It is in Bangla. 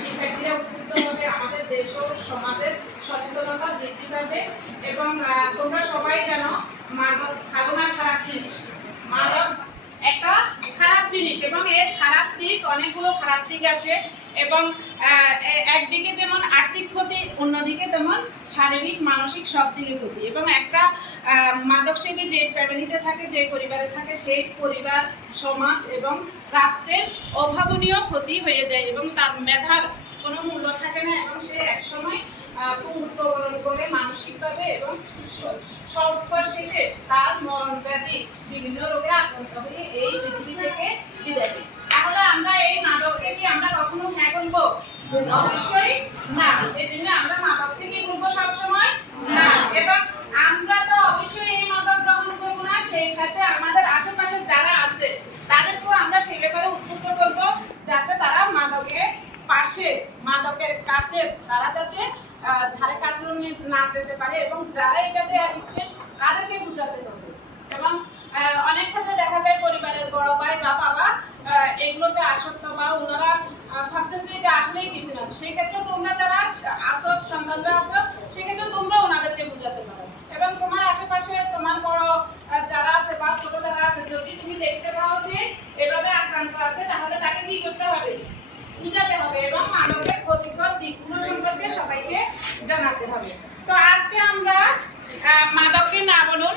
শিক্ষার্থীরা উদ্বুদ্ধ হবে, আমাদের দেশ ও সমাজের সচেতনতা বৃদ্ধি পাবে। এবং তোমরা সবাই জানো মাদক ভালো না খারাপ জিনিস। মাদক একটা খারাপ জিনিস এবং এর খারাপ দিক, অনেকগুলো খারাপ দিক আছে। এবং একদিকে যেমন আর্থিক ক্ষতি, অন্যদিকে তেমন শারীরিক মানসিক সব দিকে ক্ষতি। এবং একটা মাদক সেবী যে ফ্যামিলিতে থাকে, যে পরিবারে থাকে, সেই পরিবার, সমাজ এবং রাষ্ট্রের অভাবনীয় ক্ষতি হয়ে যায় এবং তার মেধার কোনো মূল্য থাকে না এবং সে একসময় পঙ্গুত্ব বরণ করে মানসিকভাবে এবং সর্বশেষে তার মরণ ব্যাধি বিভিন্ন রোগে আক্রান্ত হয়ে এই পৃথিবী থেকে বিদায় নেয়। তাহলে আমরা এই মাদককে কি আমরা কখনো হ্যাঁ বলবো? অবশ্যই না। এই জন্য আমরা মাদককে কি বলবো সবসময়? না। এবং আমরা তো অবশ্যই এই মাদক গ্রহণ করবো না, সেই সাথে আমাদের আশেপাশে যারা আছে তাদেরকেও আমরা সেই ব্যাপারে উদ্বুদ্ধ করবো যাতে তারা মাদকের পাশে, মাদকের কাছে তারা যাতে ধারে কাছে না যেতে পারে এবং যারা এটাতে অ্যাডিক্টেড তাদেরকে বুঝাতে হবে। এবং অনেক ক্ষেত্রে দেখা যায় পরিবারের বড় ভাই বা বাবা এগুলোতে আসক্ত বা ওনারা ভাবছেন যে এটা আসলেই কিছু না। সেই ক্ষেত্রে তোমরা যারা আছো, সন্তানরা আছো, সেক্ষেত্রে তোমরা ওনাদেরকে বুঝাতে পারো। এবং তোমার আশেপাশে তোমার বড় যারা আছে বা ছোট যারা আছে, যদি তুমি দেখতে পাও যে এভাবে আক্রান্ত আছে, তাহলে তাকে কি করতে হবে? বুঝাতে হবে এবং মাদকের ক্ষতিকর দিকগুলো সম্পর্কে সবাইকে জানাতে হবে। তো আজকে আমরা মাদককে না বলুন